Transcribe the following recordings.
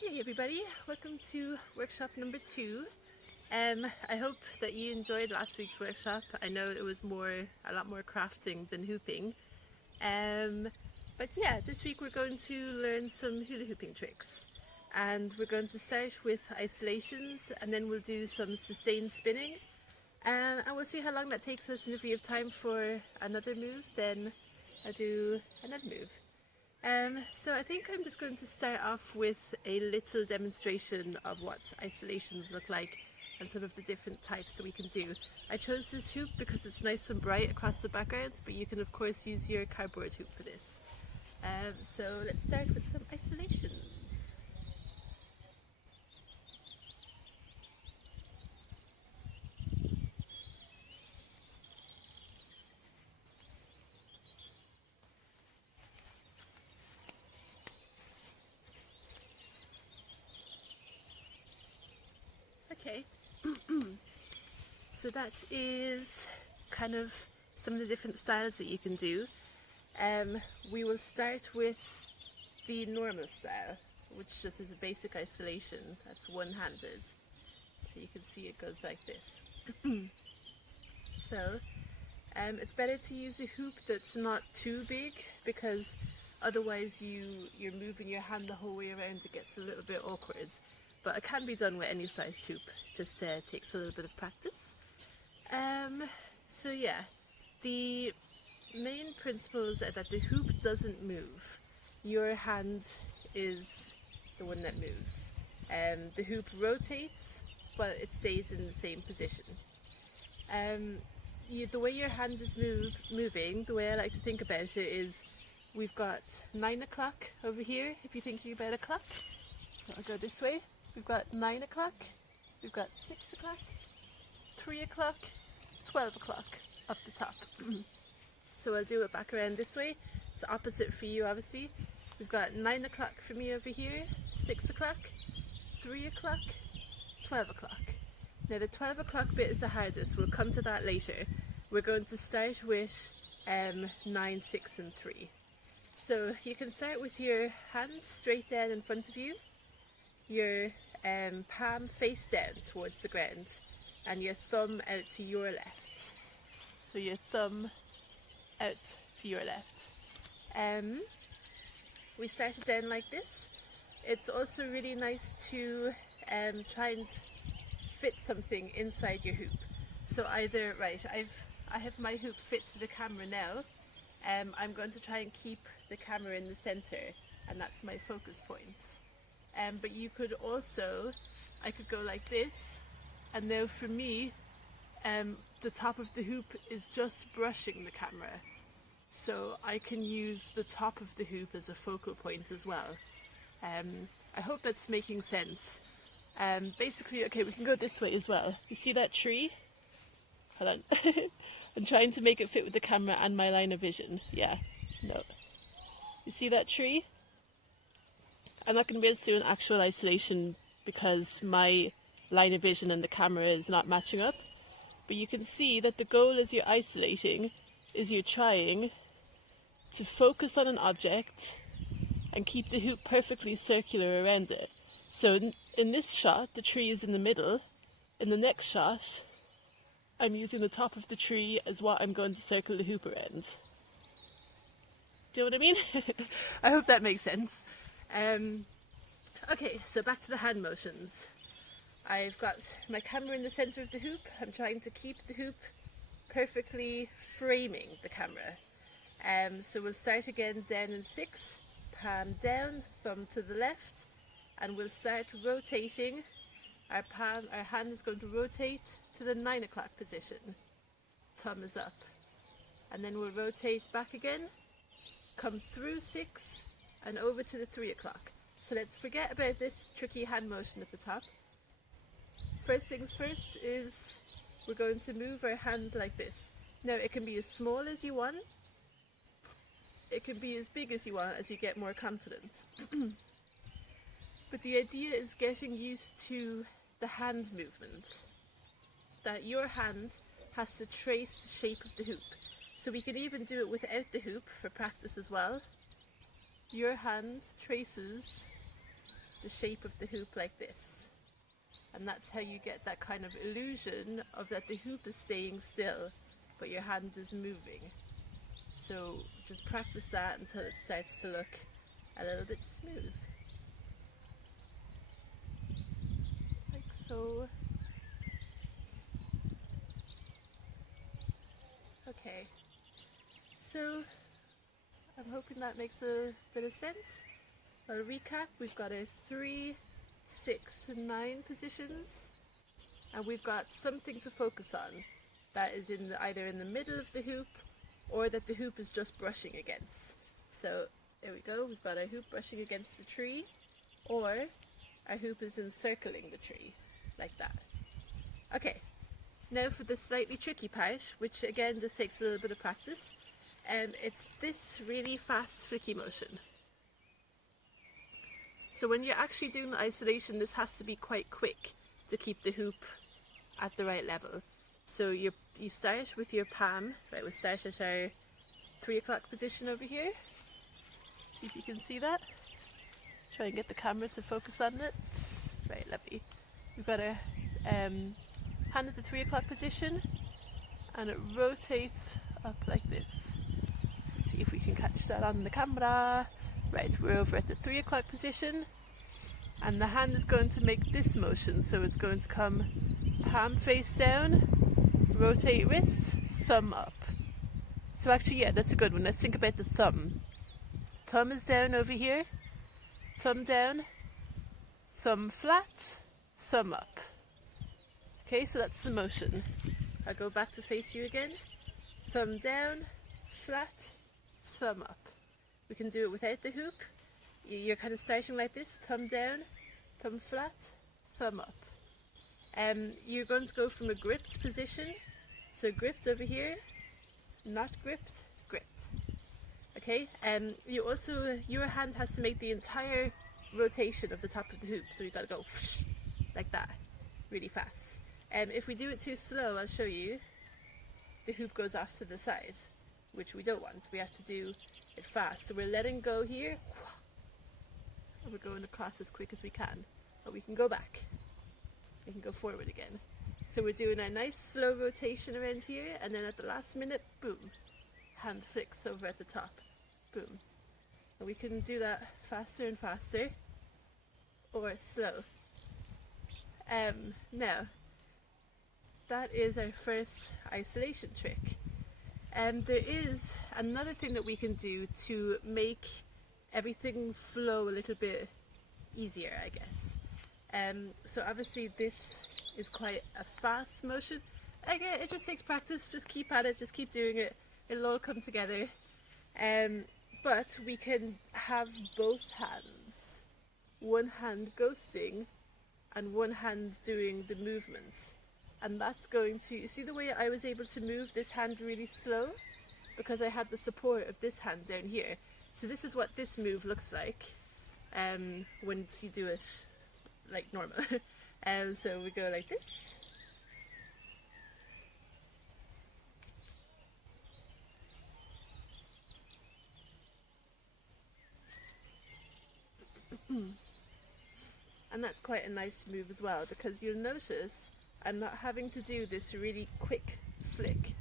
Okay everybody, welcome to workshop number 2. I hope that you enjoyed last week's workshop. I know it was a lot more crafting than hooping. But yeah, this week we're going to learn some hula hooping tricks. And we're going to start with isolations, and then we'll do some sustained spinning. And we'll see how long that takes us, and if we have time for another move, then I'll do another move. So I think I'm just going to start off with a little demonstration of what isolations look like and some of the different types that we can do. I chose this hoop because it's nice and bright across the background, but you can of course use your cardboard hoop for this. So let's start with some isolations. Okay, so that is kind of some of the different styles that you can do. We will start with the normal style, which just is a basic isolation. That's one-handed. So you can see it goes like this. So it's better to use a hoop that's not too big, because otherwise you're moving your hand the whole way around. It gets a little bit awkward. But it can be done with any size hoop, just takes a little bit of practice. So yeah, the main principles are that the hoop doesn't move. Your hand is the one that moves. The hoop rotates, but it stays in the same position. The way your hand is moving, the way I like to think about it is, we've got 9 o'clock over here, if you're thinking about a clock. So I'll go this way. We've got 9 o'clock, we've got 6 o'clock, 3 o'clock, 12 o'clock up the top. So I'll do it back around this way. It's opposite for you obviously. We've got 9 o'clock for me over here, 6 o'clock, 3 o'clock, 12 o'clock. Now the 12 o'clock bit is the hardest, we'll come to that later. We're going to start with 9, 6 and 3. So you can start with your hand straight down in front of you, your palm face down towards the ground, and your thumb out to your left. So your thumb out to your left. We start it down like this. It's also really nice to try and fit something inside your hoop. So either, right, I have my hoop fit to the camera now. I'm going to try and keep the camera in the center, and that's my focus point. But you could also, I could go like this, and now for me, the top of the hoop is just brushing the camera. So I can use the top of the hoop as a focal point as well. I hope that's making sense. Basically, okay, we can go this way as well. You see that tree? Hold on. I'm trying to make it fit with the camera and my line of vision. Yeah, no. You see that tree? I'm not going to be able to do an actual isolation because my line of vision and the camera is not matching up. But you can see that the goal as you're isolating is you're trying to focus on an object and keep the hoop perfectly circular around it. So in this shot, the tree is in the middle. In the next shot, I'm using the top of the tree as what I'm going to circle the hoop around. Do you know what I mean? I hope that makes sense. Okay, so back to the hand motions. I've got my camera in the center of the hoop. I'm trying to keep the hoop perfectly framing the camera. So we'll start again down in 6, palm down, thumb to the left, and we'll start rotating. Our hand is going to rotate to the 9 o'clock position. Thumb is up. And then we'll rotate back again, come through 6, and over to the 3 o'clock. So let's forget about this tricky hand motion at the top. First things first is we're going to move our hand like this. Now it can be as small as you want. It can be as big as you want as you get more confident. But the idea is getting used to the hand movement. That your hand has to trace the shape of the hoop. So we can even do it without the hoop for practice as well. Your hand traces the the shape of the hoop like this. And that's how you get that kind of illusion of that the hoop is staying still, but your hand is moving. So just practice that until it starts to look a little bit smooth. Like so. Okay. So I'm hoping that makes a bit of sense. I'll recap. We've got a 3, 6, and 9 positions, and we've got something to focus on that is either in the middle of the hoop or that the hoop is just brushing against. So there we go, we've got our hoop brushing against the tree, or our hoop is encircling the tree, like that. Okay, now for the slightly tricky part, which again just takes a little bit of practice. It's this really fast flicky motion. So when you're actually doing the isolation, this has to be quite quick to keep the hoop at the right level. So you start with your palm, right, we start at our 3 o'clock position over here. See if you can see that. Try and get the camera to focus on it. Right, lovely. We've got our hand at the 3 o'clock position, and it rotates up like this. Let's see if we can catch that on the camera. Right, we're over at the 3 o'clock position, and the hand is going to make this motion, so it's going to come palm face down, rotate wrist, thumb up. So actually, yeah, that's a good one. Let's think about the thumb. Thumb is down over here, thumb down, thumb flat, thumb up. Okay, so that's the motion. I'll go back to face you again. Thumb down, flat, thumb up. We can do it without the hoop. You're kind of starting like this, thumb down, thumb flat, thumb up. You're going to go from a gripped position. So gripped over here, not gripped, gripped. Okay, your hand has to make the entire rotation of the top of the hoop. So you've got to go whoosh, like that, really fast. If we do it too slow, I'll show you, the hoop goes off to the side, which we don't want. We have to do it fast. So we're letting go here, and we're going across as quick as we can. But we can go back. We can go forward again. So we're doing a nice slow rotation around here, and then at the last minute, boom, hand flicks over at the top, boom. And we can do that faster and faster, or slow. Now, that is our first isolation trick. There is another thing that we can do to make everything flow a little bit easier, I guess. So obviously this is quite a fast motion. Again, it just takes practice. Just keep at it. Just keep doing it. It'll all come together. But we can have both hands. One hand ghosting and one hand doing the movements. And that's going to, you see the way I was able to move this hand really slow? Because I had the support of this hand down here. So this is what this move looks like once you do it like normal. So we go like this. And that's quite a nice move as well, because you'll notice I'm not having to do this really quick flick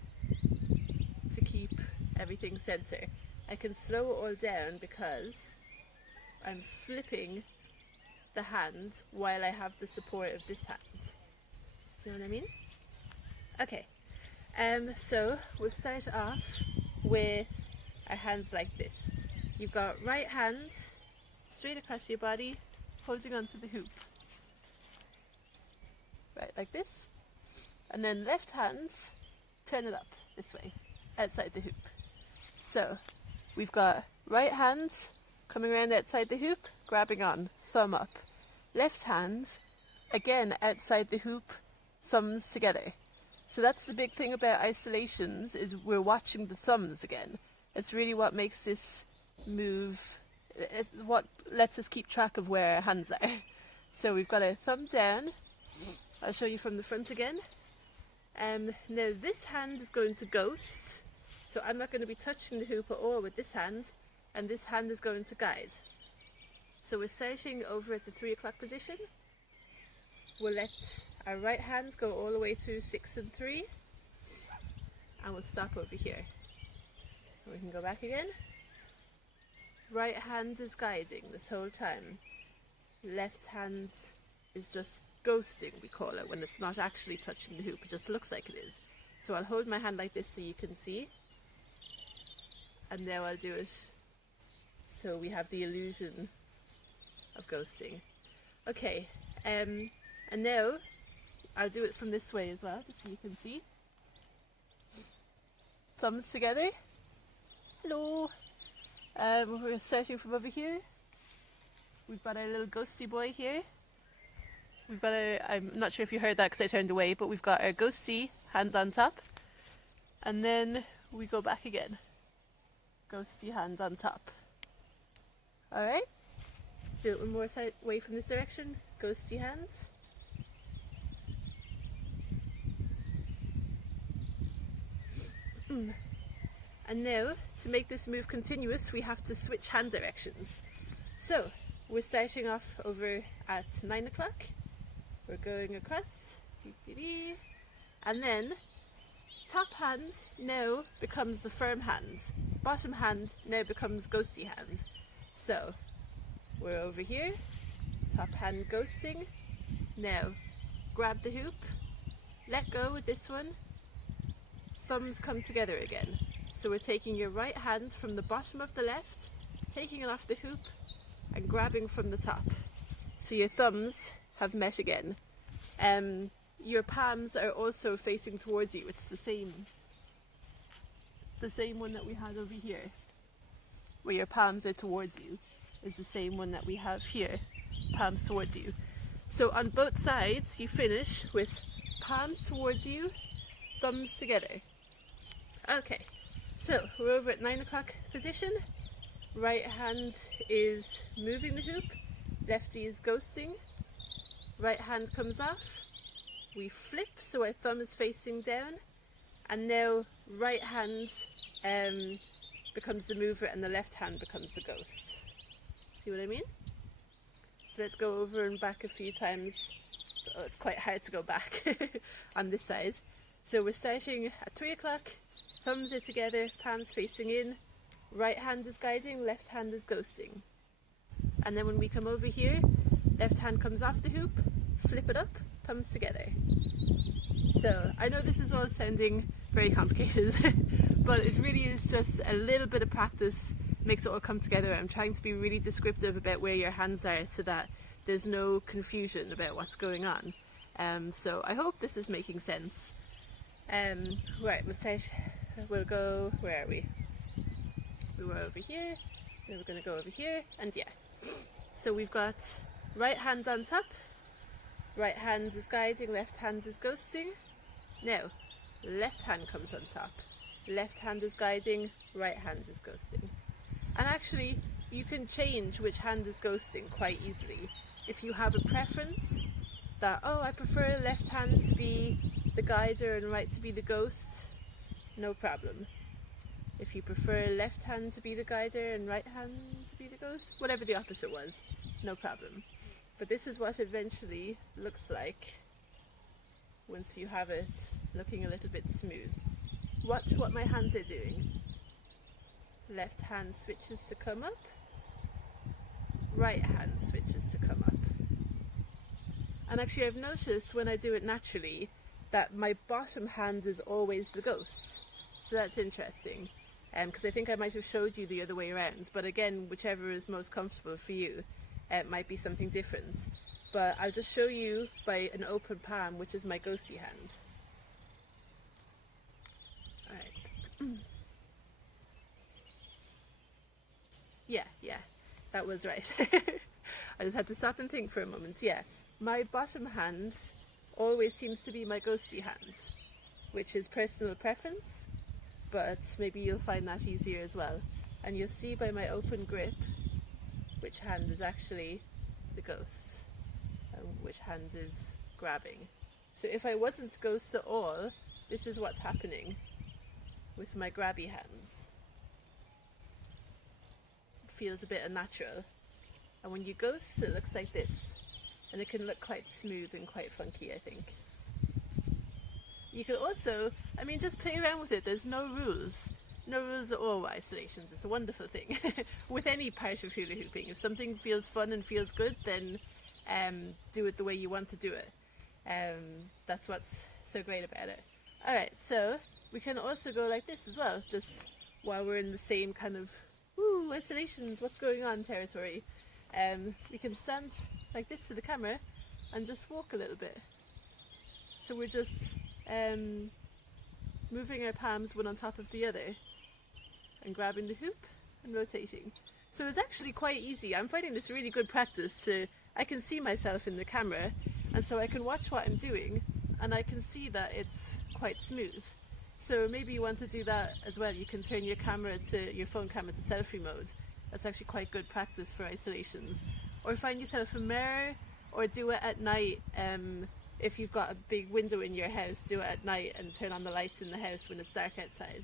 to keep everything center. I can slow it all down because I'm flipping the hand while I have the support of this hand. You know what I mean? Okay, so we'll start off with our hands like this. You've got right hand straight across your body, holding onto the hoop. Right, like this. And then left hand, turn it up this way, outside the hoop. So, we've got right hand coming around outside the hoop, grabbing on, thumb up. Left hand, again outside the hoop, thumbs together. So that's the big thing about isolations, is we're watching the thumbs again. It's really what makes this move, it's what lets us keep track of where our hands are. So we've got a thumb down. I'll show you from the front again. Now this hand is going to ghost, so I'm not going to be touching the hoop at all with this hand, and this hand is going to guide. So we're starting over at the 3 o'clock position. We'll let our right hand go all the way through 6 and 3, and we'll stop over here. And we can go back again. Right hand is guiding this whole time. Left hand is just ghosting, we call it, when it's not actually touching the hoop, it just looks like it is. So I'll hold my hand like this so you can see, and now I'll do it so we have the illusion of ghosting. Okay, and now I'll do it from this way as well, just so you can see. Thumbs together. Hello. We're starting from over here. We've got our little ghosty boy here. We've got I'm not sure if you heard that because I turned away, but we've got our ghosty hand on top. And then we go back again. Ghosty hand on top. Alright? Do it one more side way from this direction. Ghosty hands. And now, to make this move continuous, we have to switch hand directions. So, we're starting off over at 9 o'clock. We're going across. And then, top hand now becomes the firm hand. Bottom hand now becomes ghosty hand. So, we're over here. Top hand ghosting. Now, grab the hoop. Let go with this one. Thumbs come together again. So we're taking your right hand from the bottom of the left, taking it off the hoop, and grabbing from the top. So your thumbs have met again. Your palms are also facing towards you. It's the same one that we had over here, where your palms are towards you, is the same one that we have here, palms towards you. So on both sides, you finish with palms towards you, thumbs together. Okay. So, we're over at 9 o'clock position. Right hand is moving the hoop, lefty is ghosting. Right hand comes off, we flip so our thumb is facing down, and now right hand becomes the mover and the left hand becomes the ghost. See what I mean? So let's go over and back a few times. Oh, it's quite hard to go back on this side. So we're starting at 3 o'clock. Thumbs are together, palms facing in, right hand is guiding, left hand is ghosting. And then when we come over here, left hand comes off the hoop, flip it up, thumbs together. So I know this is all sounding very complicated, but it really is just a little bit of practice makes it all come together. I'm trying to be really descriptive about where your hands are so that there's no confusion about what's going on. So I hope this is making sense. Right, let's start. We'll go, where are we? We were over here, so we're going to go over here, and yeah. So we've got right hand on top, right hand is guiding, left hand is ghosting. Now, left hand comes on top, left hand is guiding, right hand is ghosting. And actually, you can change which hand is ghosting quite easily. If you have a preference that, oh, I prefer left hand to be the guider and right to be the ghost, no problem. If you prefer left hand to be the guider and right hand to be the ghost, whatever the opposite was, no problem. But this is what eventually looks like once you have it looking a little bit smooth. Watch what my hands are doing. Left hand switches to come up, right hand switches to come up. And actually I've noticed when I do it naturally that my bottom hand is always the ghost. So that's interesting, because I think I might have showed you the other way around, but again, whichever is most comfortable for you, it might be something different. But I'll just show you by an open palm, which is my ghosty hand. Alright. Yeah, that was right. I just had to stop and think for a moment. Yeah, my bottom hand always seems to be my ghosty hand, which is personal preference. But maybe you'll find that easier as well. And you'll see by my open grip which hand is actually the ghost and which hand is grabbing. So if I wasn't ghost at all, this is what's happening with my grabby hands. It feels a bit unnatural. And when you ghost, it looks like this. And it can look quite smooth and quite funky, I think. You could also, I mean, just play around with it. There's no rules. No rules at all with isolations. It's a wonderful thing. With any part of hula hooping. If something feels fun and feels good, then do it the way you want to do it. That's what's so great about it. Alright, so we can also go like this as well, just while we're in the same kind of, woo, isolations, what's going on territory. We can stand like this to the camera and just walk a little bit. So we're just moving our palms one on top of the other and grabbing the hoop and rotating. So it's actually quite easy. I'm finding this really good practice. I can see myself in the camera, and so I can watch what I'm doing and I can see that it's quite smooth. So maybe you want to do that as well. You can turn your phone camera to selfie mode. That's actually quite good practice for isolations. Or find yourself a mirror, or do it at night. If you've got a big window in your house, do it at night and turn on the lights in the house when it's dark outside.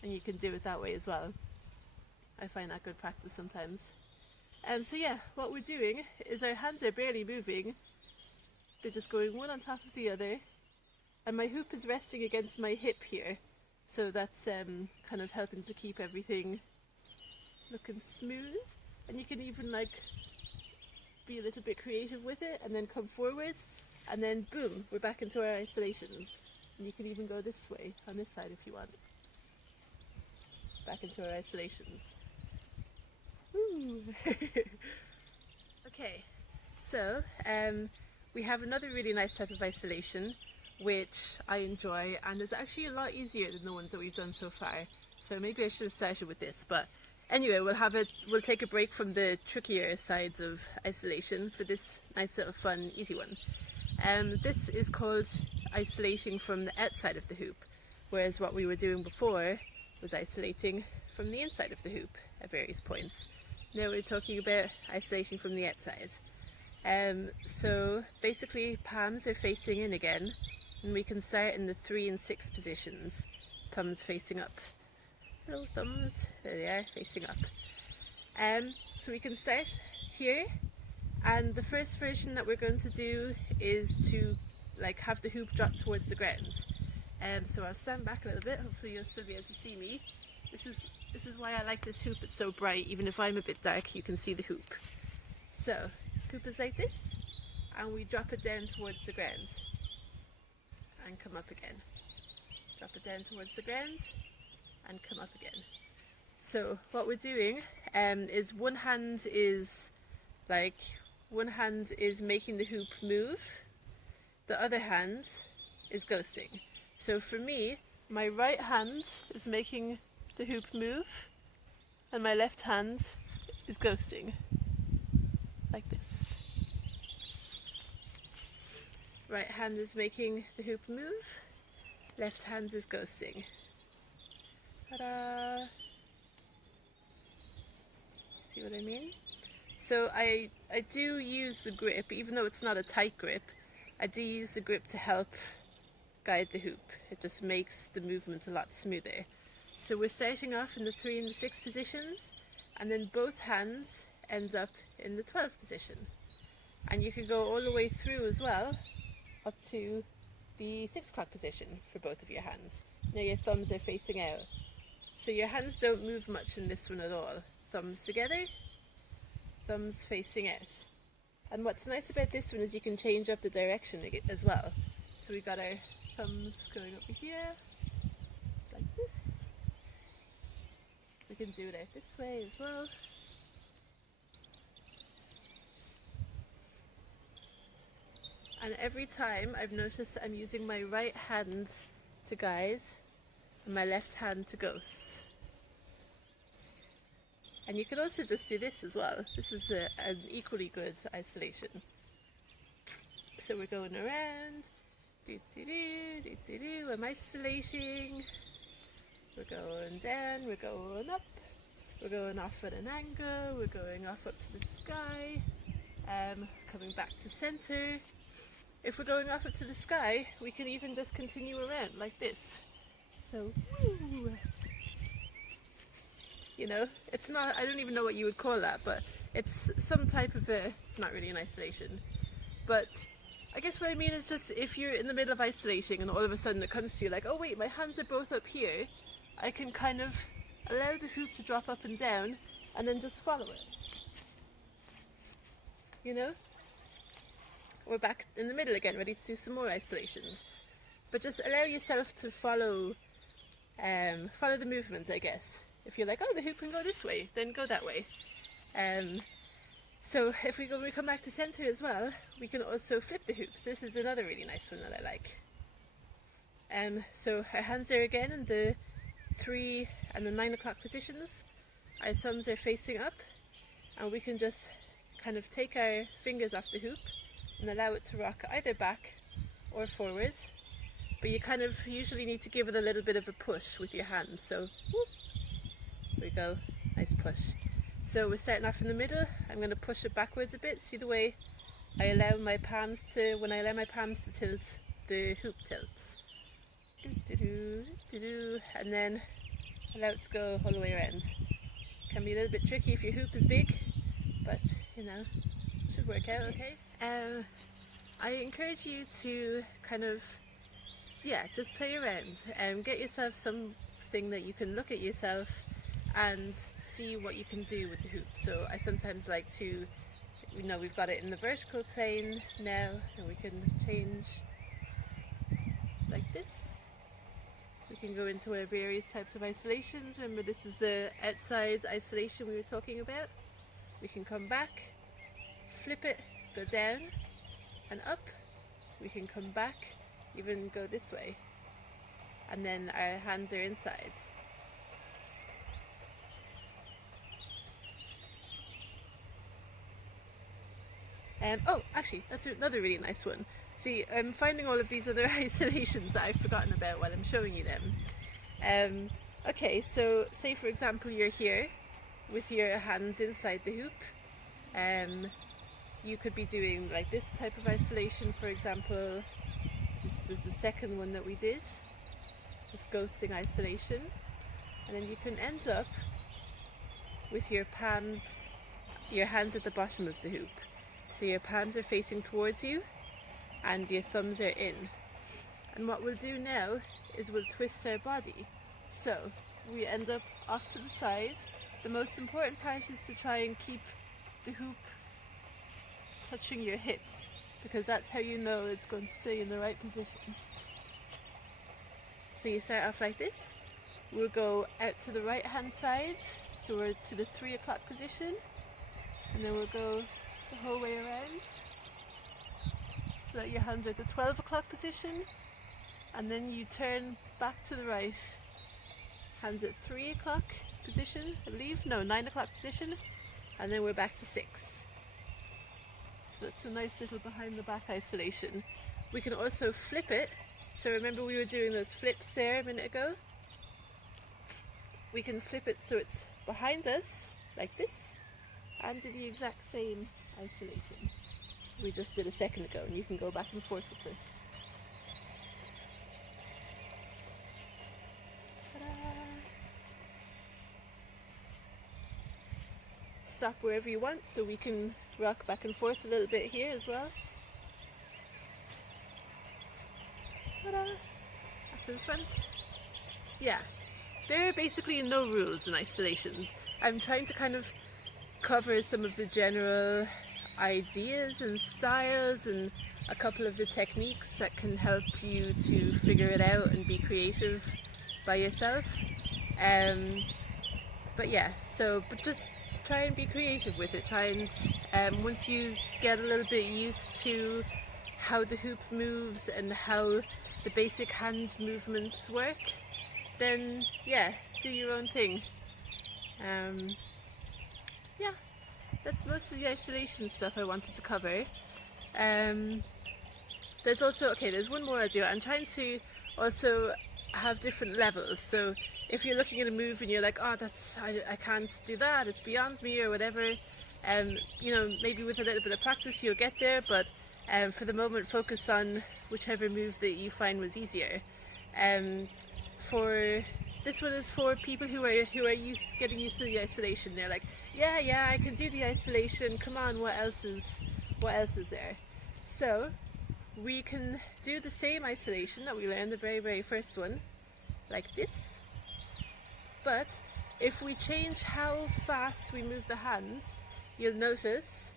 And you can do it that way as well. I find that good practice sometimes. So yeah, what we're doing is our hands are barely moving. They're just going one on top of the other. And my hoop is resting against my hip here. So that's kind of helping to keep everything looking smooth. And you can even like be a little bit creative with it and then come forward. And then boom, we're back into our isolations. And you can even go this way, on this side if you want. Back into our isolations. Woo. Okay, so we have another really nice type of isolation which I enjoy, and is actually a lot easier than the ones that we've done so far. So maybe I should have started with this, but anyway, we'll take a break from the trickier sides of isolation for this nice little fun, easy one. This is called isolating from the outside of the hoop, whereas what we were doing before was isolating from the inside of the hoop at various points. Now we're talking about isolating from the outside. So basically palms are facing in again, and we can start in the 3 and 6 positions, thumbs facing up. Little thumbs, there they are, facing up. So we can start here, and the first version that we're going to do is to like have the hoop drop towards the ground. So I'll stand back a little bit, hopefully you'll still be able to see me. This is why I like this hoop, it's so bright. Even if I'm a bit dark, you can see the hoop. So, hoop is like this, and we drop it down towards the ground. And come up again. Drop it down towards the ground, and come up again. So, what we're doing is one hand is making the hoop move, the other hand is ghosting. So for me, my right hand is making the hoop move, and my left hand is ghosting, like this. Right hand is making the hoop move, left hand is ghosting. Ta-da! See what I mean? So I do use the grip, even though it's not a tight grip, I do use the grip to help guide the hoop. It just makes the movement a lot smoother. So we're starting off in the 3 and the 6 positions, and then both hands end up in the 12 position. And you can go all the way through as well, up to the 6 o'clock position for both of your hands. Now your thumbs are facing out. So your hands don't move much in this one at all. Thumbs together, thumbs facing out. And what's nice about this one is you can change up the direction as well. So we've got our thumbs going over here, like this. We can do it out this way as well. And every time I've noticed I'm using my right hand to guide and my left hand to ghost. And you can also just do this as well. This is an equally good isolation. So we're going around, I'm isolating, we're going down, we're going up, we're going off at an angle, we're going off up to the sky, coming back to center. If we're going off up to the sky, we can even just continue around like this. So, woo! You know, it's not, I don't even know what you would call that, but It's some type of it's not really an isolation, but I guess what I mean is just if you're in the middle of isolating and all of a sudden it comes to you like, oh wait, my hands are both up here, I can kind of allow the hoop to drop up and down and then just follow it. You know? We're back in the middle again, ready to do some more isolations. But just allow yourself to follow the movement, I guess. If you're like, oh, the hoop can go this way, then go that way. So if we come back to center as well, we can also flip the hoops. This is another really nice one that I like. So our hands are again in the 3 and the 9 o'clock positions. Our thumbs are facing up, and we can just kind of take our fingers off the hoop and allow it to rock either back or forwards. But you kind of usually need to give it a little bit of a push with your hands. So, whoop, there we go, nice push. So we're starting off in the middle. I'm going to push it backwards a bit. See the way I allow my palms to, when I allow my palms to tilt, the hoop tilts. And then allow it to go all the way around. Can be a little bit tricky if your hoop is big, but you know, should work out okay. I encourage you to kind of, just play around and get yourself something that you can look at yourself and see what you can do with the hoop. So I sometimes like to, we've got it in the vertical plane now, and we can change like this. We can go into our various types of isolations. Remember, this is the outside isolation we were talking about. We can come back, flip it, go down and up. We can come back, even go this way, and then our hands are inside. Oh, actually, that's another really nice one. See, I'm finding all of these other isolations that I've forgotten about while I'm showing you them. Okay, so say for example you're here with your hands inside the hoop. You could be doing like this type of isolation, for example. This is the second one that we did, this ghosting isolation. And then you can end up with your palms, your hands at the bottom of the hoop. So your palms are facing towards you and your thumbs are in. And what we'll do now is we'll twist our body. So we end up off to the side. The most important part is to try and keep the hoop touching your hips, because that's how you know it's going to stay in the right position. So you start off like this. We'll go out to the right hand side, so we're to the 3 o'clock position, and then we'll go the whole way around so that your hands are at the 12 o'clock position, and then you turn back to the right, hands at 3 o'clock position, I believe, no, 9 o'clock position, and then we're back to 6. So it's a nice little behind the back isolation. We can also flip it. So remember we were doing those flips there a minute ago? We can flip it so it's behind us, like this, and do the exact same isolation we just did a second ago, and you can go back and forth with it. Ta-da! Stop wherever you want, so we can rock back and forth a little bit here as well. Ta-da! Up to the front. Yeah, there are basically no rules in isolations. I'm trying to kind of cover some of the general ideas and styles and a couple of the techniques that can help you to figure it out and be creative by yourself. But just try and be creative with it. Try and once you get a little bit used to how the hoop moves and how the basic hand movements work, then do your own thing. That's most of the isolation stuff I wanted to cover. There's also, there's one more I do. I'm trying to also have different levels. So if you're looking at a move and you're like, oh, I can't do that, it's beyond me or whatever, maybe with a little bit of practice you'll get there, but for the moment focus on whichever move that you find was easier. For This one is for people who are getting used to the isolation. They're like, yeah, I can do the isolation. Come on, what else is there? So we can do the same isolation that we learned the very first one, like this. But if we change how fast we move the hands, you'll notice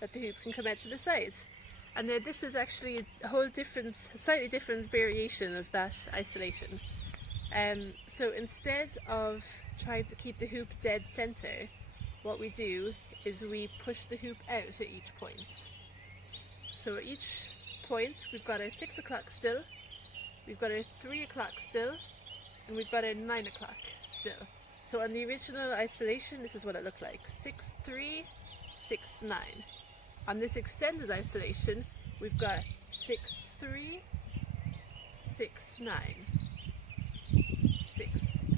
that the hoop can come out to the side. And then this is actually a whole different, slightly different variation of that isolation. So instead of trying to keep the hoop dead center, what we do is we push the hoop out at each point. So at each point we've got our 6 o'clock still, we've got our 3 o'clock still, and we've got our 9 o'clock still. So on the original isolation, this is what it looked like: 6, 3, 6, 9. On this extended isolation, we've got 6, 3, 6, 9. 6,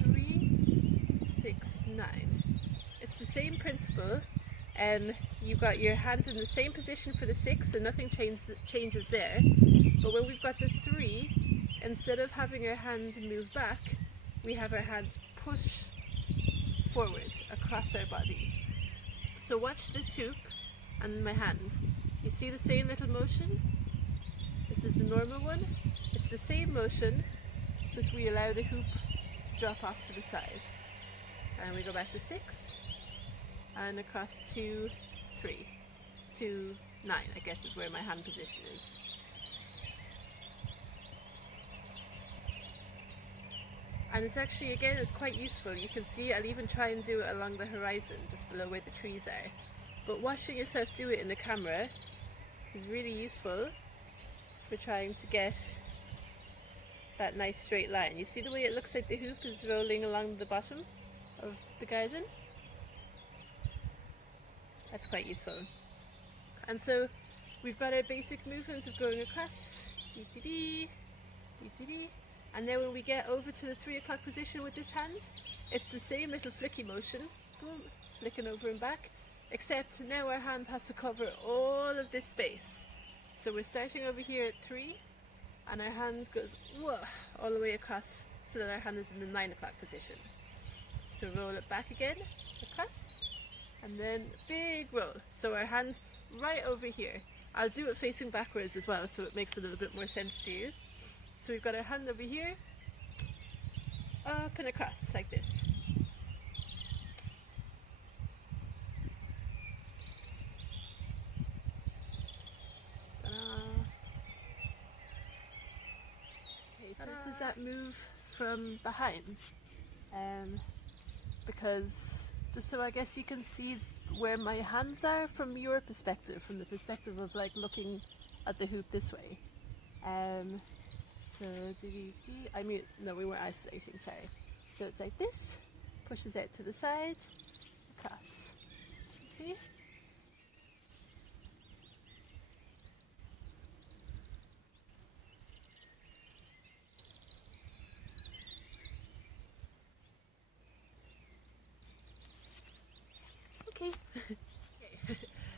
3, 6, 9. It's the same principle. You've got your hand in the same position for the 6, so nothing changes there. But when we've got the 3, instead of having our hand move back, we have our hand push forward across our body. So watch this hoop and my hand. You see the same little motion? This is the normal one. It's the same motion, it's just we allow the hoop to drop off to the side. And we go back to 6, and across to 3, to 9, I guess is where my hand position is. And it's actually, again, it's quite useful. You can see, I'll even try and do it along the horizon, just below where the trees are. But watching yourself do it in the camera is really useful for trying to get that nice straight line. You see the way it looks like the hoop is rolling along the bottom of the garden? That's quite useful. And so we've got our basic movement of going across, dee-dee-dee, dee-dee-dee. And then when we get over to the 3 o'clock position with this hand, it's the same little flicky motion, boom, flicking over and back, except now our hand has to cover all of this space. So we're starting over here at 3, and our hand goes whoa, all the way across, so that our hand is in the 9 o'clock position. So roll it back again, across, and then big roll. So our hand's right over here. I'll do it facing backwards as well, so it makes a little bit more sense to you. So we've got our hand over here, up and across, like this. Okay, so this is that move from behind. Because, just so I guess you can see where my hands are from your perspective, from the perspective of like looking at the hoop this way. So, I mean, no, we weren't isolating, sorry. So it's like this, pushes out to the side, across. See? Okay.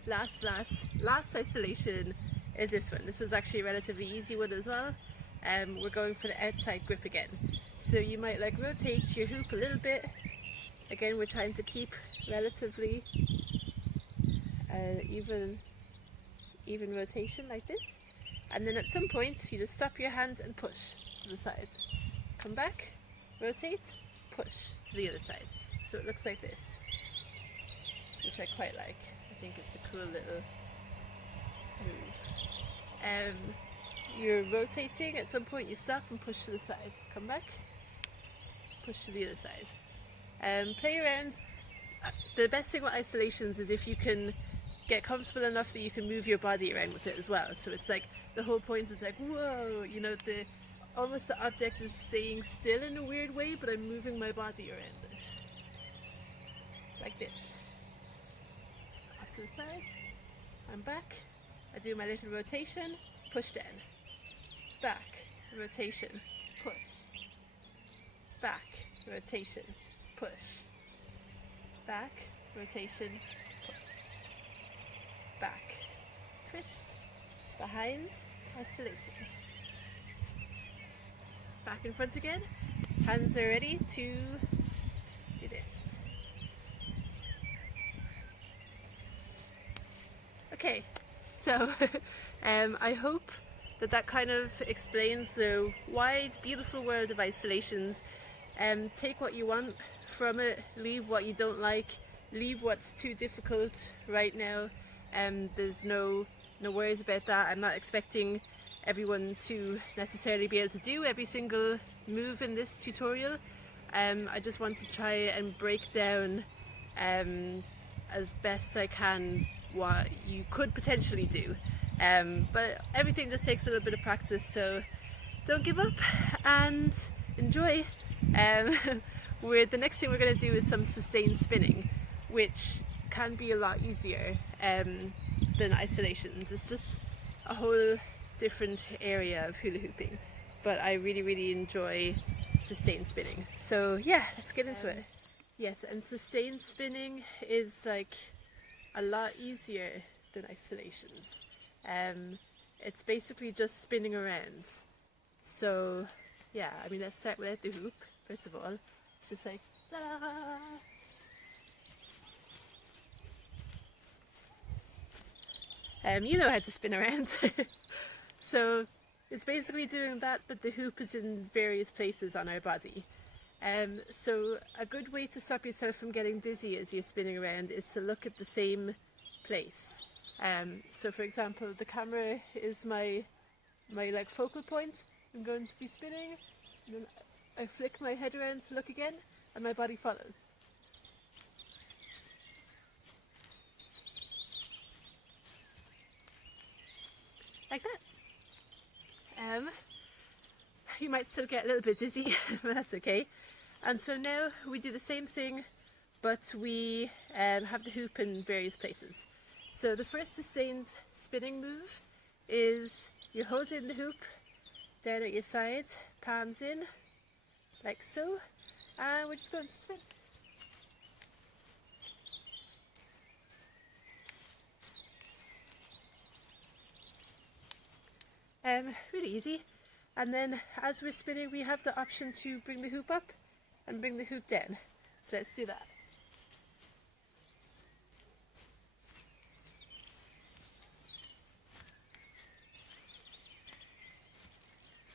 Last isolation is this one. This was actually a relatively easy one as well. We're going for the outside grip again. So you might like rotate your hoop a little bit. Again, we're trying to keep relatively even rotation like this. And then at some point, you just stop your hand and push to the side. Come back, rotate, push to the other side. So it looks like this, which I quite like. I think it's a cool little move. You're rotating, at some point you stop and push to the side. Come back, push to the other side. Play around. The best thing with isolations is if you can get comfortable enough that you can move your body around with it as well. So it's like, the whole point is like, whoa, you know, almost the object is staying still in a weird way, but I'm moving my body around it. Like this. Off to the side, I'm back, I do my little rotation, push down. Back, rotation, push. Back, rotation, push. Back, rotation, push. Back, twist, behind, isolation. Back in front again, hands are ready to do this. Okay, so I hope that kind of explains the wide, beautiful world of isolations. Take what you want from it, leave what you don't like, leave what's too difficult right now. There's no worries about that. I'm not expecting everyone to necessarily be able to do every single move in this tutorial. I just want to try and break down as best I can what you could potentially do. But everything just takes a little bit of practice, so don't give up and enjoy. The next thing we're going to do is some sustained spinning, which can be a lot easier than isolations. It's just a whole different area of hula hooping, but I really enjoy sustained spinning. So yeah, let's get into it. Yes, and sustained spinning is like a lot easier than isolations. It's basically just spinning around. So yeah, I mean, let's start without the hoop first of all. It's just like ta-da! You know how to spin around. So it's basically doing that, but the hoop is in various places on our body. So a good way to stop yourself from getting dizzy as you're spinning around is to look at the same place. So for example, the camera is my like focal point. I'm going to be spinning, and then I flick my head around to look again, and my body follows. Like that. You might still get a little bit dizzy, but that's okay. And so now we do the same thing, but we have the hoop in various places. So the first sustained spinning move is you're holding the hoop down at your side, palms in, like so, and we're just going to spin. Really easy. And then as we're spinning, we have the option to bring the hoop up and bring the hoop down. So let's do that.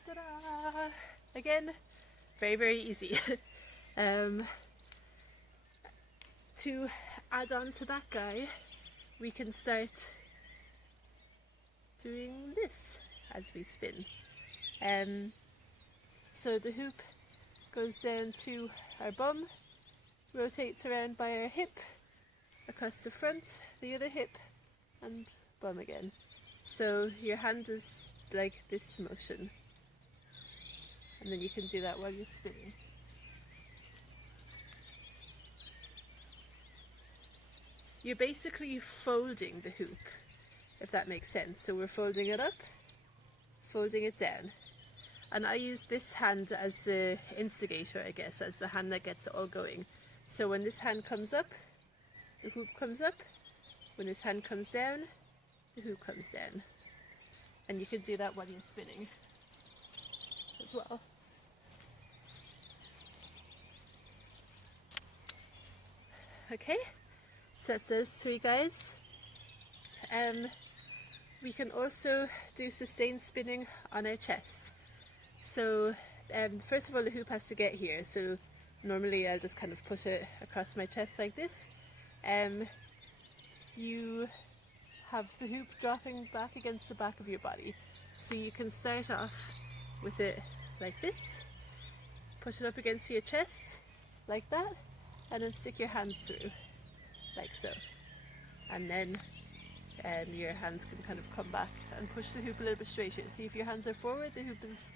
Ta-da! Again, very easy. To add on to that guy, we can start doing this as we spin. So the hoop goes down to our bum, rotates around by our hip, across the front, the other hip, and bum again. So your hand is like this motion, and then you can do that while you're spinning. You're basically folding the hoop, if that makes sense. So we're folding it up, folding it down. And I use this hand as the instigator, I guess, as the hand that gets it all going. So when this hand comes up, the hoop comes up. When this hand comes down, the hoop comes down. And you can do that while you're spinning as well. Okay, so that's those three guys. We can also do sustained spinning on our chests. So first of all, the hoop has to get here. So normally I'll just kind of put it across my chest like this. You have the hoop dropping back against the back of your body. So you can start off with it like this, put it up against your chest like that, and then stick your hands through like so. And then your hands can kind of come back and push the hoop a little bit straighter. See, if your hands are forward, the hoop is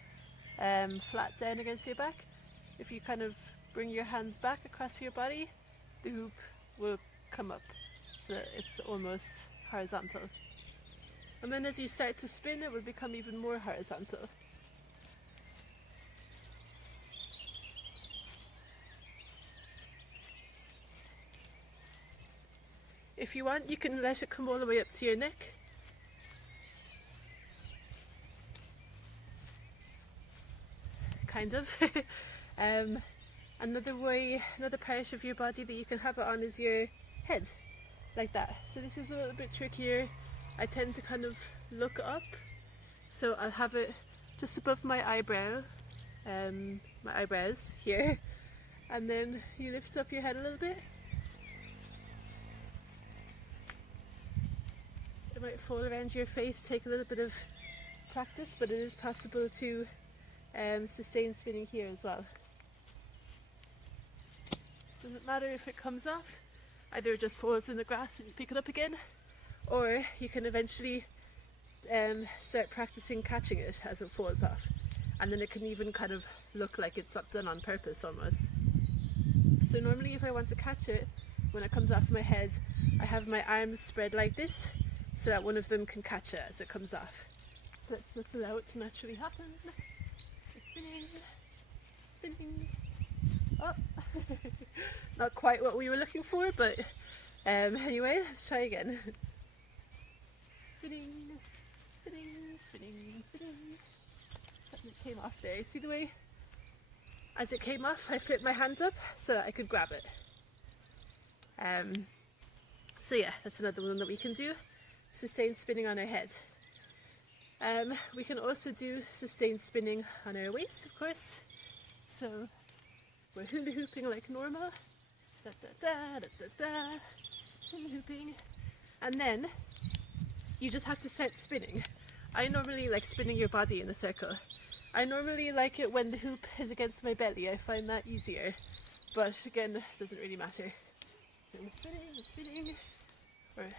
flat down against your back. If you kind of bring your hands back across your body, the hoop will come up so that it's almost horizontal. And then as you start to spin, it will become even more horizontal. If you want, you can let it come all the way up to your neck. Kind of. Another way, another part of your body that you can have it on is your head, like that. So this is a little bit trickier. I tend to kind of look up, so I'll have it just above my eyebrow, my eyebrows here, and then you lift up your head a little bit. It might fall around your face, take a little bit of practice, but it is possible to sustain spinning here as well. Doesn't matter if it comes off, either it just falls in the grass and you pick it up again, or you can eventually start practicing catching it as it falls off, and then it can even kind of look like it's done on purpose almost. So normally if I want to catch it, when it comes off my head, I have my arms spread like this, so that one of them can catch it as it comes off. So let's just allow it to naturally happen. Spinning, spinning. Oh, not quite what we were looking for, but anyway, let's try again. Spinning, spinning, spinning, spinning. Something came off there. See the way? As it came off, I flipped my hand up so that I could grab it. So yeah, that's another one that we can do. Sustained spinning on our head. We can also do sustained spinning on our waist, of course. So we're hula hooping like normal. Da da da da da da. Hula hooping. And then you just have to set spinning. I normally like spinning your body in a circle. I normally like it when the hoop is against my belly. I find that easier. But again, it doesn't really matter. So we're spinning, we're spinning. We're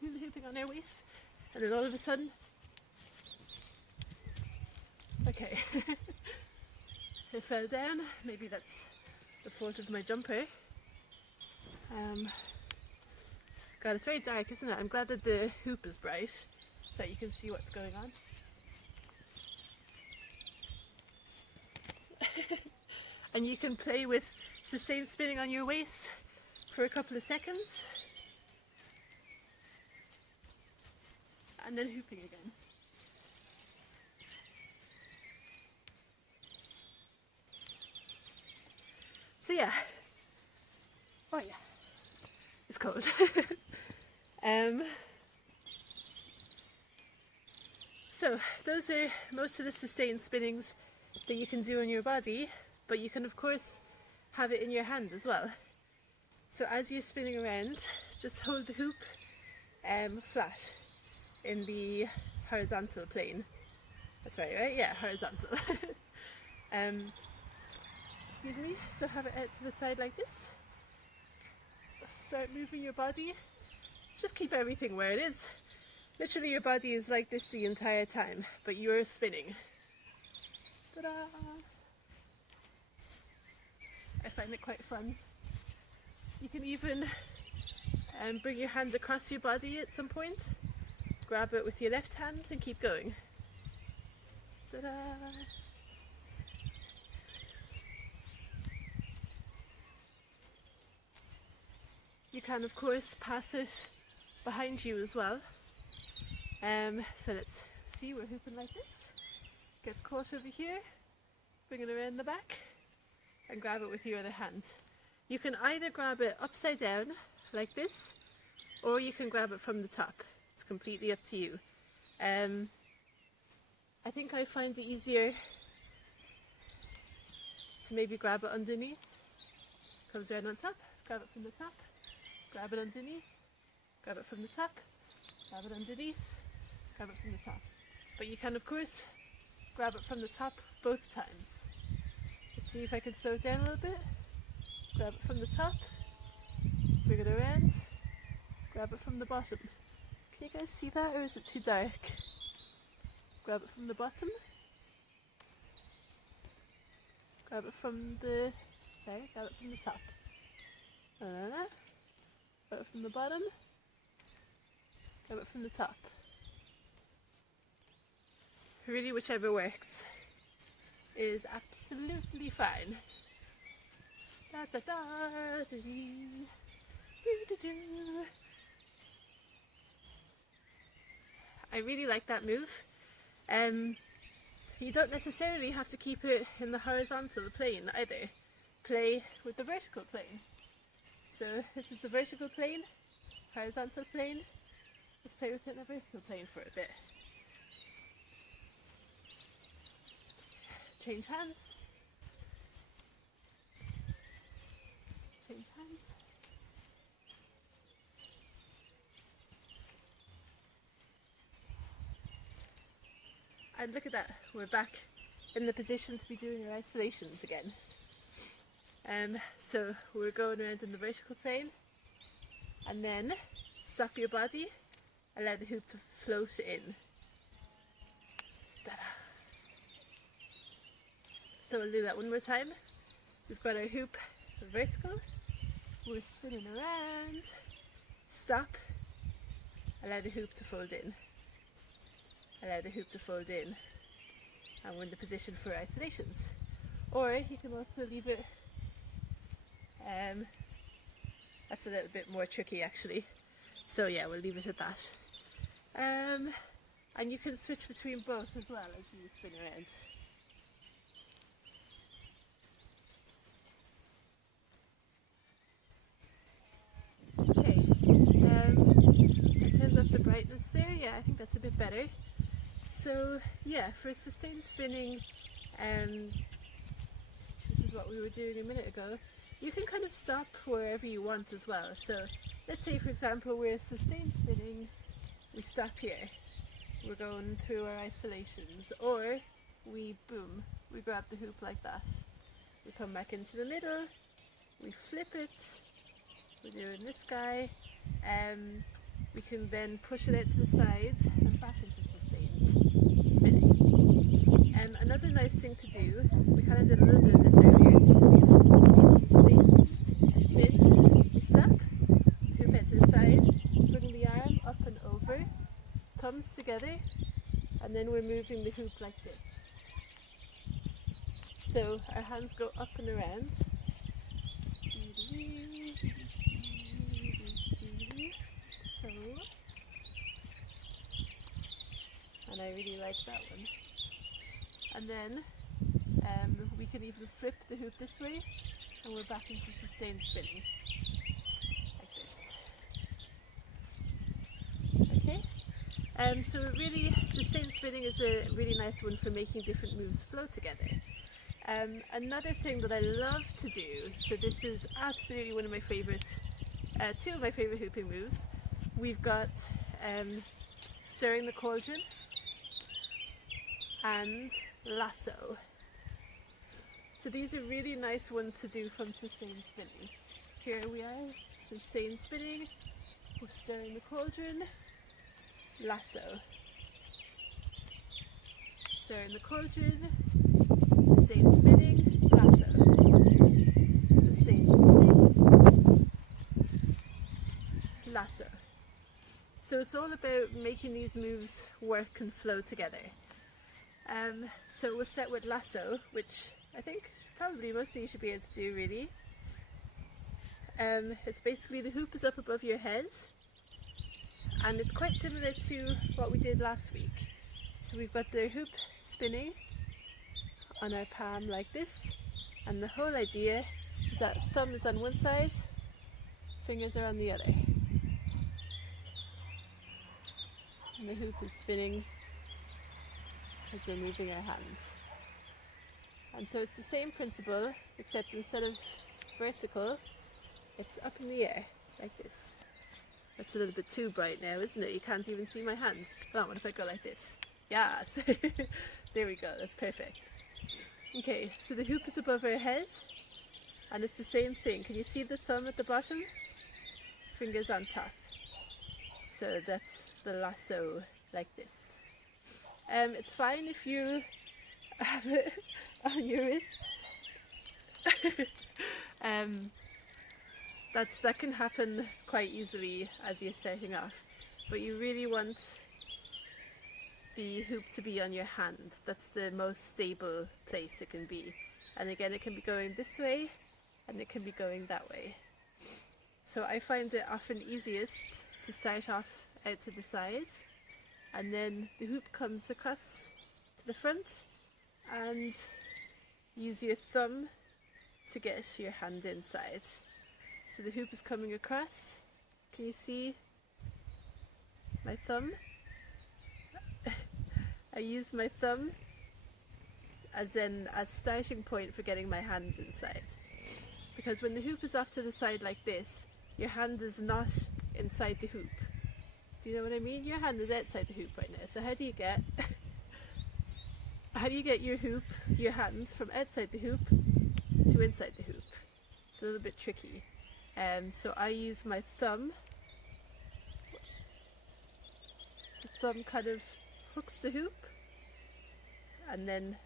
hula hooping on our waist. And then all of a sudden, okay, it fell down. Maybe that's the fault of my jumper. God, it's very dark, isn't it? I'm glad that the hoop is bright so that you can see what's going on. And you can play with sustained spinning on your waist for a couple of seconds and then hooping again. So yeah, oh yeah, it's cold. So those are most of the sustained spinnings that you can do on your body, but you can of course have it in your hand as well. So as you're spinning around, just hold the hoop flat in the horizontal plane. That's right? Yeah, horizontal. Excuse me. So have it out to the side like this. Start moving your body. Just keep everything where it is. Literally your body is like this the entire time, but you're spinning. Ta-da! I find it quite fun. You can even bring your hand across your body at some point, grab it with your left hand and keep going. Ta-da! You can of course pass it behind you as well. So let's see, we're hooping like this. Gets caught over here, bring it around the back and grab it with your other hand. You can either grab it upside down like this, or you can grab it from the top. It's completely up to you. I think I find it easier to maybe grab it underneath. Comes right on top, grab it from the top, grab it underneath, grab it from the top, grab it underneath, grab it from the top. But you can of course grab it from the top both times. Let's see if I can slow it down a little bit. Grab it from the top, bring it around, grab it from the bottom. Can you guys see that, or is it too dark? Grab it from the bottom, grab it from the, okay, grab it from the top. Grab it from the bottom, grab it from the top. Really, whichever works is absolutely fine. Da da da do do do. I really like that move. you don't necessarily have to keep it in the horizontal plane either. Play with the vertical plane. So this is the vertical plane, horizontal plane. Let's play with it in the vertical plane for a bit. Change hands. Change hands. And look at that, we're back in the position to be doing our isolations again. So we're going around in the vertical plane, and then stop your body, allow the hoop to float in. Ta-da. So we'll do that one more time. We've got our hoop vertical, we're spinning around, stop, allow the hoop to fold in. Allow the hoop to fold in, and we're in the position for isolations. Or you can also leave it, that's a little bit more tricky actually, so yeah, we'll leave it at that. And you can switch between both as well as you spin around. Okay, I turned up the brightness there, yeah, I think that's a bit better. So yeah, for sustained spinning, this is what we were doing a minute ago, you can kind of stop wherever you want as well. So let's say for example we're sustained spinning, we stop here, we're going through our isolations, or we boom, we grab the hoop like that, we come back into the middle, we flip it, we're doing this guy, we can then push it out to the sides and back into sustained spinning. Another nice thing to do, we kind of did a little bit of this earlier, so we've sustained spin, we stop, hoop out to the side, bring the arm up and over, thumbs together, and then we're moving the hoop like this. So our hands go up and around. So, and I really like that one. And then we can even flip the hoop this way, and we're back into sustained spinning, like this. Okay. So really, sustained spinning is a really nice one for making different moves flow together. Another thing that I love to do, so this is absolutely one of my favourite, two of my favourite hooping moves. We've got stirring the cauldron and lasso. So these are really nice ones to do from sustained spinning. Here we are, sustained spinning, we're stirring the cauldron, lasso. Stirring the cauldron, sustained spinning, lasso. Sustained spinning, lasso. So it's all about making these moves work and flow together. So we'll start with lasso, which I think probably most of you should be able to do really. It's basically the hoop is up above your head, and it's quite similar to what we did last week. So we've got the hoop spinning on our palm like this, and the whole idea is that thumb is on one side, fingers are on the other, and the hoop is spinning as we're moving our hands. And so it's the same principle, except instead of vertical, it's up in the air, like this. That's a little bit too bright now, isn't it? You can't even see my hands. Hold on, what if I go like this? Yes! There we go, that's perfect. Okay, so the hoop is above our head, and it's the same thing. Can you see the thumb at the bottom? Fingers on top. So that's the lasso, like this. It's fine if you have it on your wrist. That can happen quite easily as you're starting off, but you really want the hoop to be on your hand. That's the most stable place it can be. And again, it can be going this way and it can be going that way. So I find it often easiest to start off out to the side, and then the hoop comes across to the front, and use your thumb to get your hand inside. So the hoop is coming across. Can you see my thumb? I use my thumb as starting point for getting my hands inside. Because when the hoop is off to the side like this, your hand is not inside the hoop. Do you know what I mean? Your hand is outside the hoop right now. So how do you get your hoop, your hand from outside the hoop to inside the hoop? It's a little bit tricky. So I use my thumb. The thumb kind of hooks the hoop, and then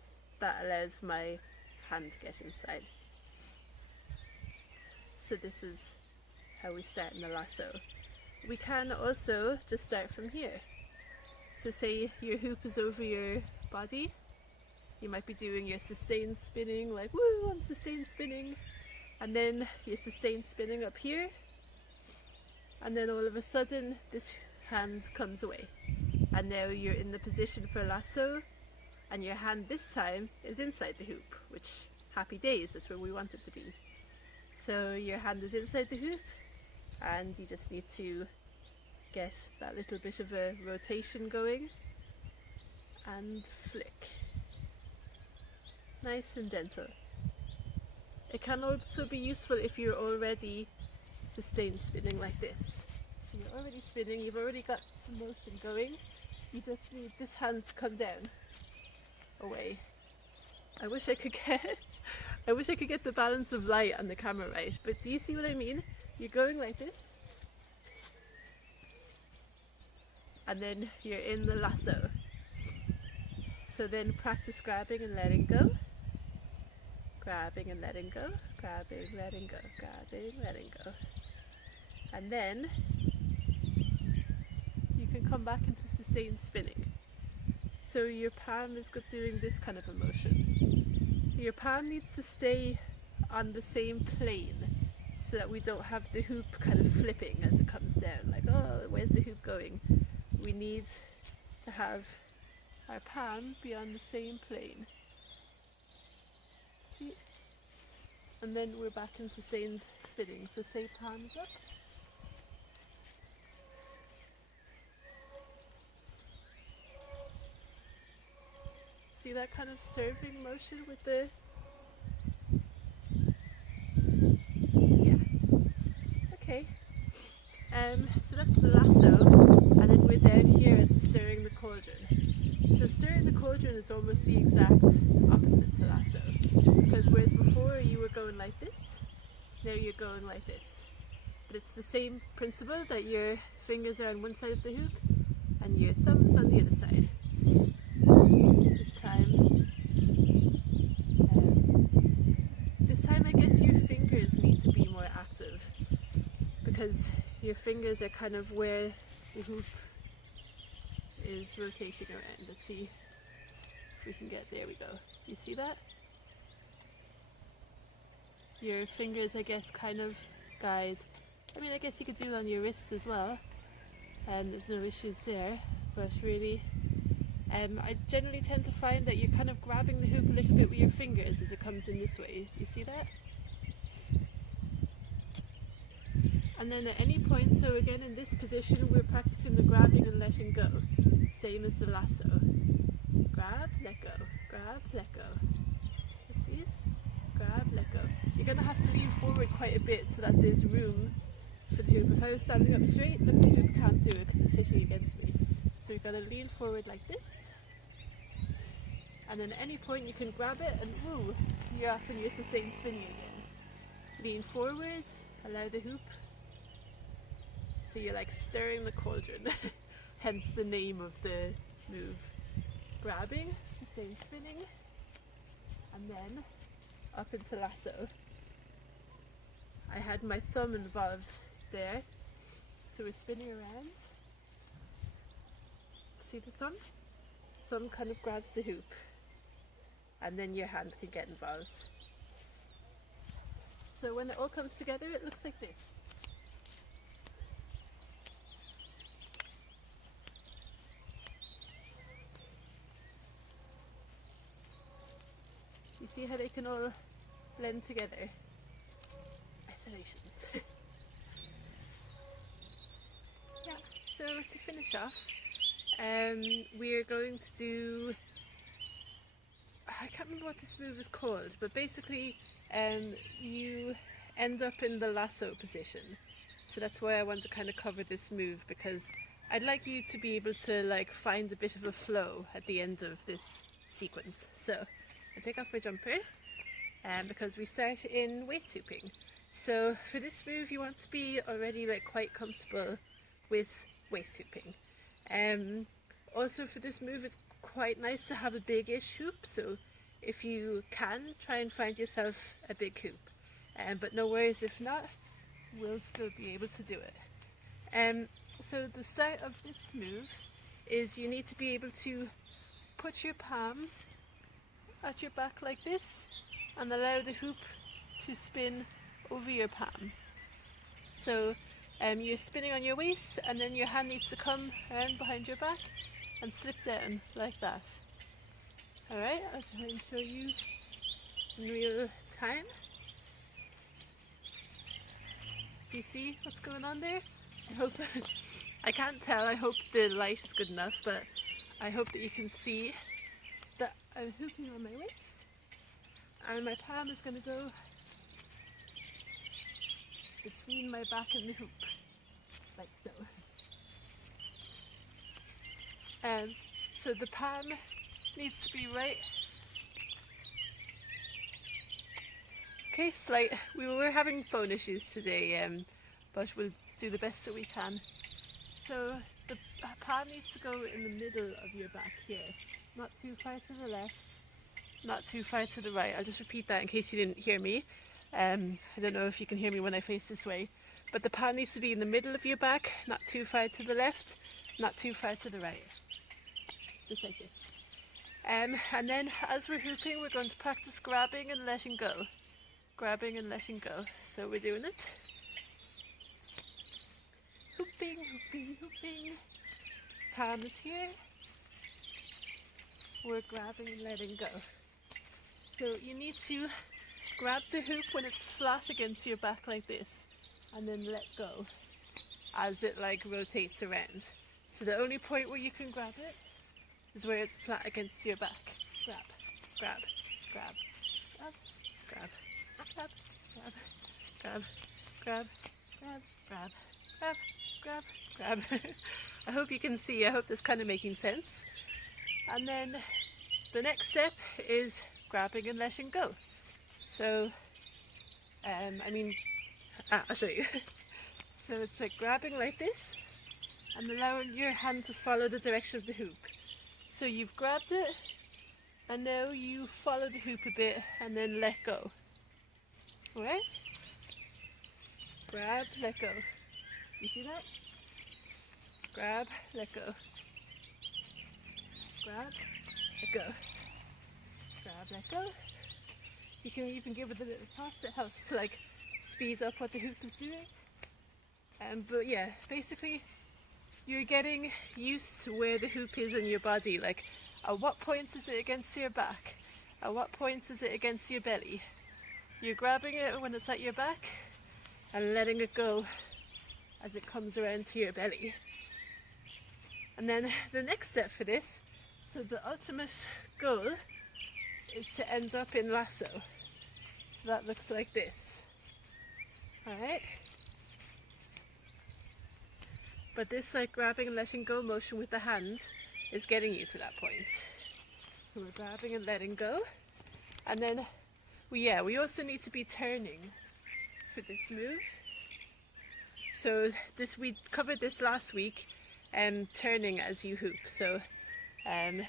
that allows my hand to get inside. So this is how we start in the lasso. We can also just start from here. So say your hoop is over your body. You might be doing your sustained spinning, like, woo, I'm sustained spinning. And then you're sustained spinning up here. And then all of a sudden, this hand comes away. And now you're in the position for lasso. And your hand this time is inside the hoop, which, happy days, that's where we want it to be. So your hand is inside the hoop, and you just need to get that little bit of a rotation going and flick. Nice and gentle. It can also be useful if you're already sustained spinning like this. So you're already spinning, you've already got the motion going, you just need this hand to come down, away. I wish I could get the balance of light on the camera right, but do you see what I mean? You're going like this, and then you're in the lasso. So then practice grabbing and letting go. Grabbing and letting go. Grabbing, letting go. Grabbing, letting go. And then you can come back into sustained spinning. So your palm is doing this kind of a motion. Your palm needs to stay on the same plane so that we don't have the hoop kind of flipping as it comes down. Like, oh, where's the hoop going? We need to have our palm be on the same plane. See? And then we're back in sustained spinning. So say palms up. See that kind of serving motion with the... Yeah. Okay. So that's the lasso, and then we're down here at stirring the cauldron. So stirring the cauldron is almost the exact opposite to lasso, because whereas before you were going like this, now you're going like this. But it's the same principle, that your fingers are on one side of the hoop and your thumbs on the other side. This time I guess your fingers need to be more active, because your fingers are kind of where the hoop is rotating around. Let's see if we can get, there we go. Do you see that? Your fingers, I guess, kind of guide. I mean, I guess you could do it on your wrists as well, and there's no issues there, but really I generally tend to find that you're kind of grabbing the hoop a little bit with your fingers as it comes in this way. Do you see that? And then at any point, so again in this position, we're practicing the grabbing and letting go. Same as the lasso. Grab, let go. Grab, let go. See this? Grab, let go. You're going to have to lean forward quite a bit so that there's room for the hoop. If I was standing up straight, look, the hoop can't do it because it's hitting against me. So you've got to lean forward like this. And then at any point you can grab it and woo, you're off in your sustained spinning again. Lean forward, allow the hoop. So you're like stirring the cauldron, hence the name of the move. Grabbing, sustained spinning, and then up into lasso. I had my thumb involved there, so we're spinning around. See the thumb? Thumb kind of grabs the hoop, and then your hand can get involved. So when it all comes together, it looks like this. You see how they can all blend together? Isolations. Yeah, so to finish off, we're going to do, I can't remember what this move is called, but basically you end up in the lasso position. So that's why I want to kind of cover this move, because I'd like you to be able to like find a bit of a flow at the end of this sequence. So I'll take off my jumper because we start in waist hooping. So for this move you want to be already like quite comfortable with waist hooping. Also for this move it's quite nice to have a big-ish hoop, so if you can, try and find yourself a big hoop. But no worries if not, we'll still be able to do it. So the start of this move is you need to be able to put your palm at your back like this and allow the hoop to spin over your palm. So you're spinning on your waist and then your hand needs to come around behind your back and slip down like that. Alright, I'll try and show you in real time. Do you see what's going on there? I hope I can't tell, I hope the light is good enough, but I hope that you can see that I'm hooping on my waist and my palm is going to go between my back and the hoop, like so. So the palm needs to be right. Okay, we were having phone issues today, but we'll do the best that we can. So the palm needs to go in the middle of your back here, not too far to the left, not too far to the right. I'll just repeat that in case you didn't hear me. I don't know if you can hear me when I face this way, but the palm needs to be in the middle of your back, not too far to the left, not too far to the right. Just like this. And then as we're hooping, we're going to practice grabbing and letting go. Grabbing and letting go. So we're doing it. Hooping, hooping, hooping. Palm is here. We're grabbing and letting go. So you need to grab the hoop when it's flat against your back like this, and then let go as it like rotates around. So the only point where you can grab it is where it's flat against your back. Grab, grab, grab, grab, grab, grab, grab, grab, grab, grab, grab, grab, grab, grab. I hope you can see, I hope this kind of making sense. And then the next step is grabbing and letting go. So, I'll show you. So it's like grabbing like this and allowing your hand to follow the direction of the hoop. So you've grabbed it and now you follow the hoop a bit and then let go. Alright? Grab, let go. You see that? Grab, let go. Grab, let go. Grab, let go. You can even give it a little toss, it helps to like speed up what the hoop is doing. But yeah, basically you're getting used to where the hoop is in your body, like at what points is it against your back, at what points is it against your belly. You're grabbing it when it's at your back and letting it go as it comes around to your belly. And then the next step for this, so the ultimate goal is to end up in lasso. So that looks like this. Alright? But this like grabbing and letting go motion with the hands is getting you to that point. So we're grabbing and letting go. And then we also need to be turning for this move. So we covered this last week, turning as you hoop. So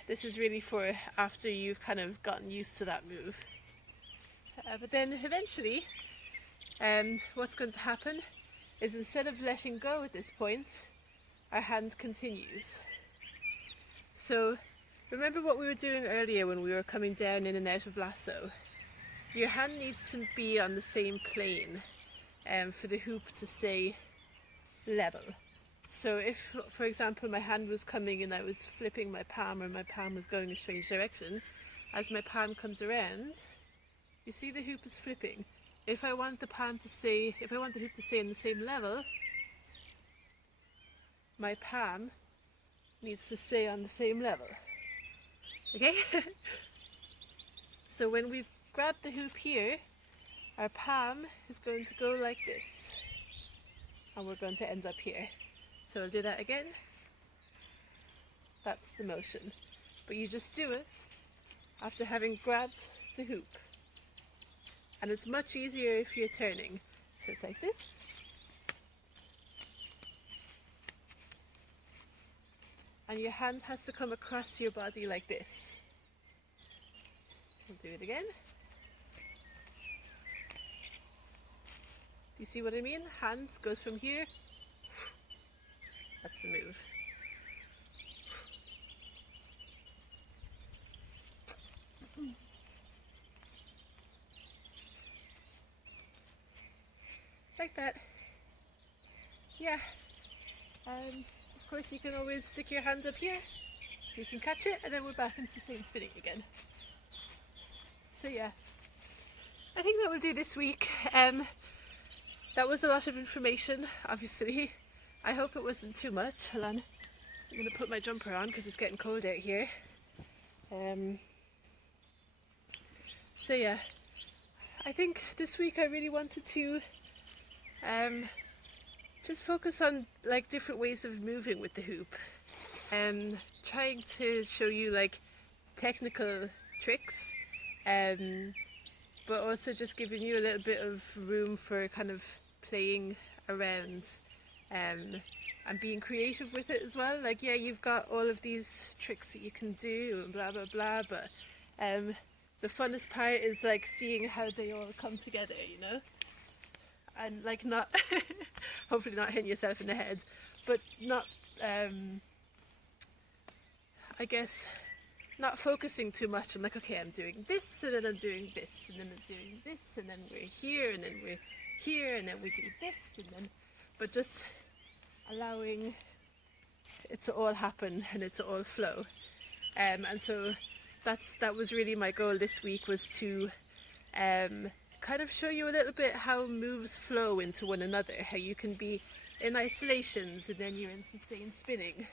this is really for after you've kind of gotten used to that move. But then eventually, what's going to happen is instead of letting go at this point, our hand continues. So remember what we were doing earlier when we were coming down in and out of lasso? Your hand needs to be on the same plane for the hoop to stay level. So if, for example, my hand was coming and I was flipping my palm, or my palm was going a strange direction, as my palm comes around, You see the hoop is flipping. If I want the palm to stay, if I want the hoop to stay in the same level, my palm needs to stay on the same level. Okay? So when we've grabbed the hoop here, our palm is going to go like this. And we're going to end up here. So I'll do that again. That's the motion. But you just do it after having grabbed the hoop. And it's much easier if you're turning. So it's like this. And your hand has to come across your body like this. We'll do it again. Do you see what I mean? Hands goes from here. That's the move. Like that. Yeah. Of course you can always stick your hands up here. You can catch it and then we're back in sustained spinning again. So yeah. I think that will do this week. That was a lot of information, obviously. I hope it wasn't too much. Hold on. I'm going to put my jumper on because it's getting cold out here. So yeah. I think this week I really wanted to just focus on like different ways of moving with the hoop. Trying to show you like technical tricks, but also just giving you a little bit of room for kind of playing around and being creative with it as well. Like, yeah, you've got all of these tricks that you can do and blah blah blah, but the funnest part is like seeing how they all come together, you know? And like not hopefully not hitting yourself in the head, but not I guess not focusing too much on like, okay, I'm doing this and then I'm doing this and then I'm doing this and then we're here and then we're here and then we do this and then, but just allowing it to all happen and it to all flow. And so that was really my goal this week, was to kind of show you a little bit how moves flow into one another, how you can be in isolations and then you're in sustained spinning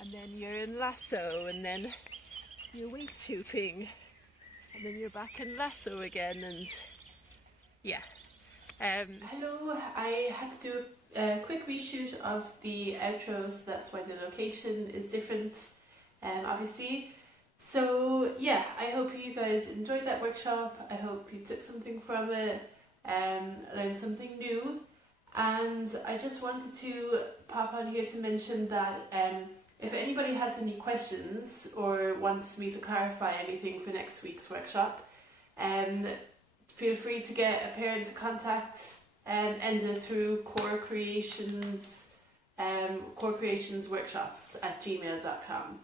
and then you're in lasso and then you're waist hooping and then you're back in lasso again, and yeah. Hello, I had to do a quick reshoot of the outro, so that's why the location is different, obviously. So yeah, I hope you guys enjoyed that workshop. I hope you took something from it, learned something new, and I just wanted to pop on here to mention that if anybody has any questions or wants me to clarify anything for next week's workshop, feel free to get a parent to contact Enda through Core Creations workshops@gmail.com.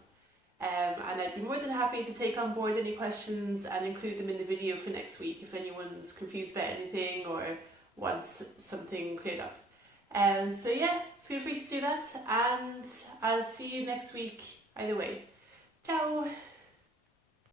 And I'd be more than happy to take on board any questions and include them in the video for next week if anyone's confused about anything or wants something cleared up. So yeah, feel free to do that, and I'll see you next week either way. Ciao!